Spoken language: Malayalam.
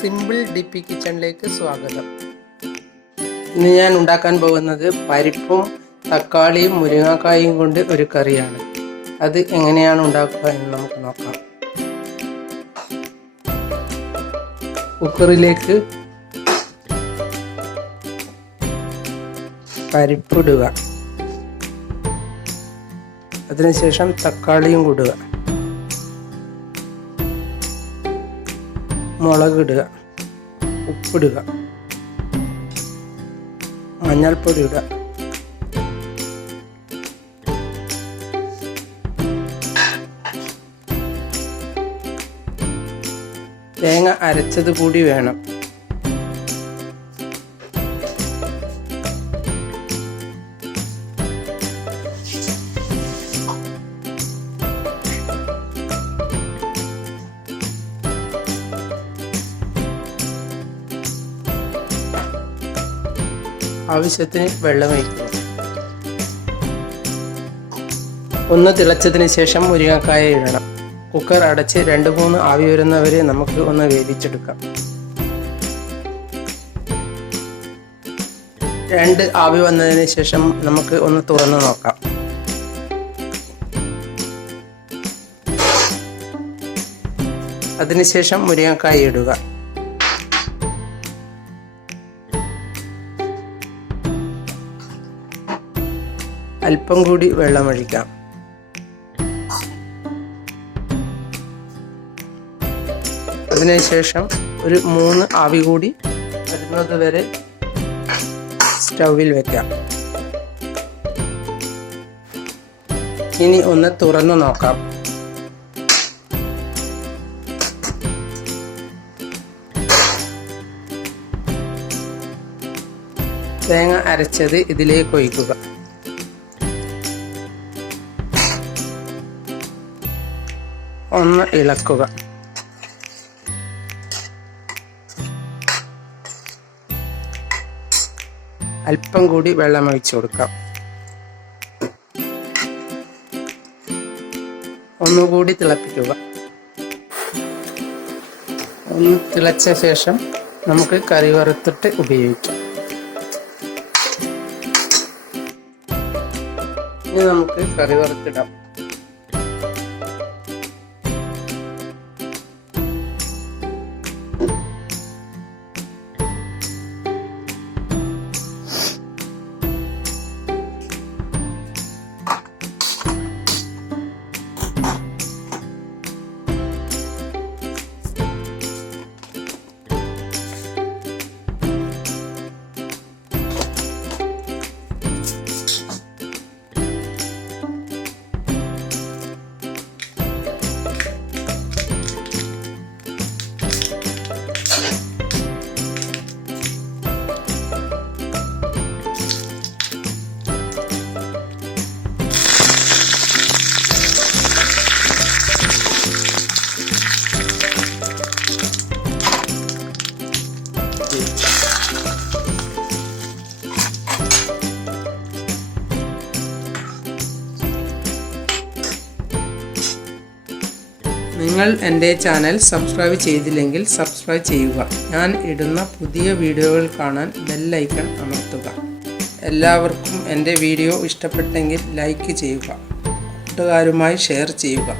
സിമ്പിൾ ഡിപ്പി കിച്ചണിലേക്ക് സ്വാഗതം. ഇന്ന് ഞാൻ ഉണ്ടാക്കാൻ പോകുന്നത് പരിപ്പും തക്കാളിയും മുരിങ്ങാക്കായും കൊണ്ട് ഒരു കറിയാണ്. അത് എങ്ങനെയാണ് ഉണ്ടാക്കുക എന്ന് നമുക്ക് നോക്കാം. കുക്കറിലേക്ക് പരിപ്പിടുക, അതിനുശേഷം തക്കാളിയും കൂടുക, മുളകിടുക, ഉപ്പിടുക, മഞ്ഞൾപ്പൊടി ഇടുക, തേങ്ങ അരച്ചത് കൂടി വേണം. ആവശ്യത്തിന് വെള്ളം ഒഴിക്കുക. ഒന്ന് തിളച്ചതിന് ശേഷം മുരിങ്ങക്കായ ഇടണം. കുക്കർ അടച്ച് 2-3 ആവി വരുന്നവരെ നമുക്ക് ഒന്ന് വേവിച്ചെടുക്കാം. 2 ആവി വന്നതിന് ശേഷം നമുക്ക് ഒന്ന് തുറന്ന് നോക്കാം. അതിനുശേഷം മുരിങ്ങക്കായ ഇടുക. അല്പം കൂടി വെള്ളമൊഴിക്കാം. അതിനുശേഷം ഒരു 3 ആവി കൂടി വരുന്നത് വരെ സ്റ്റൗവിൽ വെക്കാം. ഇനി ഒന്ന് തുറന്നു നോക്കാം. തേങ്ങ അരച്ചത് ഇതിലേക്ക് ഒഴിക്കുക. ഒന്ന് ഇളക്കുക. അല്പം കൂടി വെള്ളം ഒഴിച്ചു കൊടുക്കാം. ഒന്നുകൂടി തിളപ്പിക്കുക. ഒന്ന് തിളച്ച ശേഷം നമുക്ക് കറി വറുത്തിട്ട് ഉപയോഗിക്കാം. ഇനി നമുക്ക് കറി വറുത്തിടാം. നിങ്ങൾ എൻ്റെ ചാനൽ സബ്സ്ക്രൈബ് ചെയ്തില്ലെങ്കിൽ സബ്സ്ക്രൈബ് ചെയ്യുക. ഞാൻ ഇടുന്ന പുതിയ വീഡിയോകൾ കാണാൻ ബെൽ ഐക്കൺ അമർത്തുക. എല്ലാവർക്കും എൻ്റെ വീഡിയോ ഇഷ്ടപ്പെട്ടെങ്കിൽ ലൈക്ക് ചെയ്യുക. കൂട്ടുകാരുമായി ഷെയർ ചെയ്യുക.